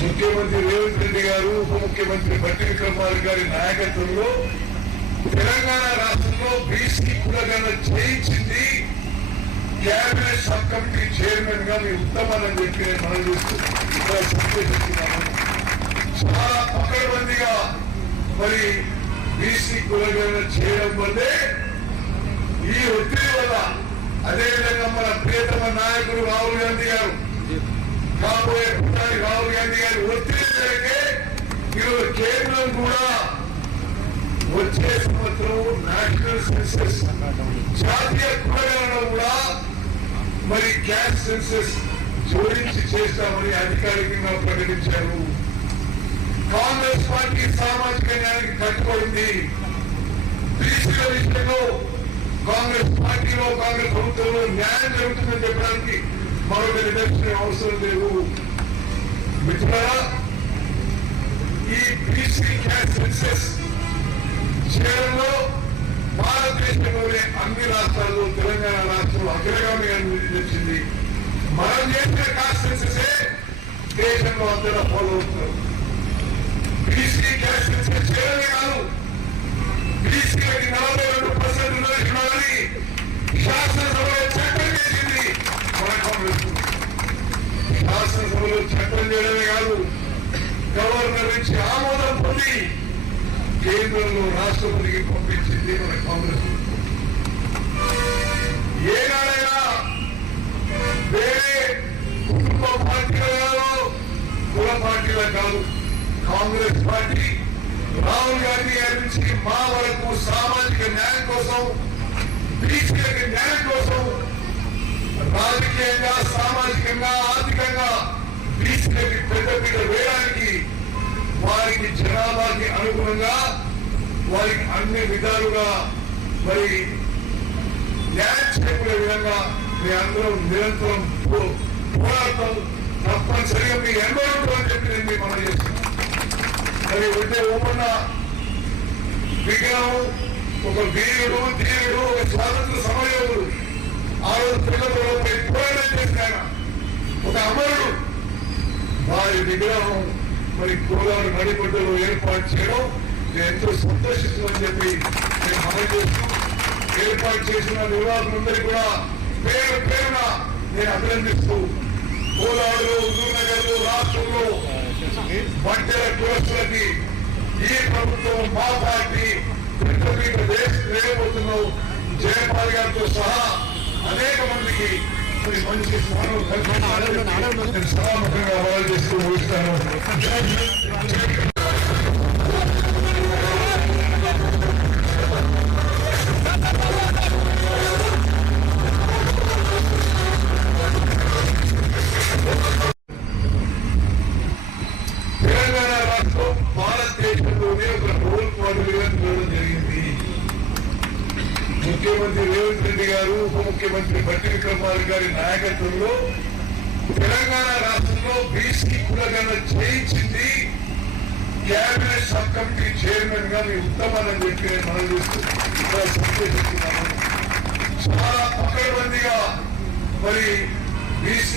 ముఖ్యమంత్రి రేవంత్ రెడ్డి గారు ఉప ముఖ్యమంత్రి బట్టి విక్రమార్క గారి నాయకత్వంలో తెలంగాణ రాష్ట్రంలో బీసీ కులగణ చేయించింది. కేబినెట్ సబ్ కమిటీ చైర్మన్గా మీ ఉత్తమాలని చెప్పి నేను మనం చేస్తూ ఇక్కడ సంతోషిస్తున్నాను చాలా పకడ్బందీగా మరి బీసీ కులగణ చేయడం వల్లే ఈ ఒత్తిడి వల్ల అదేవిధంగా మన ప్రియతమ నాయకుడు రాహుల్ గాంధీ గారు కాబోయే ప్రధాని రాహుల్ గాంధీ గారి ఒత్తిడి మేరకే ఈరోజు కేంద్రం కూడా వచ్చే సంవత్సరం నేషనల్ సెన్సెస్ జాతీయ కులగణన కూడా మరి గ్యాస్ సెన్సెస్ జోడించి చేస్తామని అధికారికంగా ప్రకటించారు కాంగ్రెస్ పార్టీ సామాజిక న్యాయానికి కట్టుబడింది బీసీల విషయంలో కాంగ్రెస్ పార్టీలో కాంగ్రెస్ ప్రభుత్వంలో న్యాయం జరుగుతుందని చెప్పడానికి మరొక నిదర్శనం అవసరం లేదు. మిత్రులారా ఈ బీసీ క్యాష్ సెన్సెస్ చేయడంలో భారతదేశంలోనే అన్ని రాష్ట్రాల్లో తెలంగాణ రాష్ట్రం అగ్రగామి నిలిచింది. మనం చేసిన క్యాష్ సెన్సెసే దేశంలో అందరూ ఫాలో అవుతున్నారు. బీసీ క్యాష్ సెన్సెస్ శాసనసభలో చట్టం చేయడమే కాదు. గవర్నర్ నుంచి ఆమోదం పొంది కేంద్రంలో రాష్ట్రపతికి పంపించింది మన కాంగ్రెస్. ఏనాడైనా వేరే కుటుంబ పార్టీల కాదు కుల పార్టీల కాదు కాంగ్రెస్ పార్టీ. రాహుల్ గాంధీ గారి నుంచి మా వరకు సామాజిక న్యాయం కోసం బీసీలకు న్యాయం కోసం రాజకీయంగా సామాజికంగా ఆర్థికంగా బీసీలకి పెద్దపీట వేయడానికి వారికి జనాభాకి అనుగుణంగా వారికి అన్ని విధాలుగా మరి న్యాయం చేకూరే విధంగా మీ అందరం నిరంతరం పోరాడతాం. తప్పనిసరిగా మీ ఎండలో అని చెప్పి నేను మీకు మనం చేస్తున్నాను. మరి ఉంటే ఓపన్న విగ్రహం ఒక వీరుడు ధీరుడు ఒక స్వాతంత్ర సమయోగుడు ఆ రోజు పిల్లలలో పోరాటం చేసిన ఒక అమరుడు వారి విగ్రహం మరి గోదావరి నడిపడ్డలో ఏర్పాటు చేయడం నేను ఎంతో సంతోషిస్తుందని చెప్పి నేను మనం చేస్తూ ఏర్పాటు చేసిన నిర్వాహకులందరికీ కూడా పేరు పేరున నేను అభినందిస్తూ కోలాడు నగర్ రాష్ట్రంలో మంటల కులస్తులకి ఈ ప్రభుత్వం మా పార్టీ పెద్దపీట వేయబోతున్నాం. జయపాల్ గారితో సహా అనేక మందికి మంచి అమలు చేస్తూ ముగిస్తాను. ముఖ్యమంత్రి రేవంత్ రెడ్డి గారు ఉప ముఖ్యమంత్రి బట్టి విక్రమార్క గారి నాయకత్వంలో తెలంగాణ రాష్ట్రంలో బీసీ కులగణ చేయించింది. క్యాబినెట్ సబ్ కమిటీ చైర్మన్గా మీ ఉత్తమాలని చెప్పి నేను మనం చాలా పకడ్బందీగా మరి బీసీ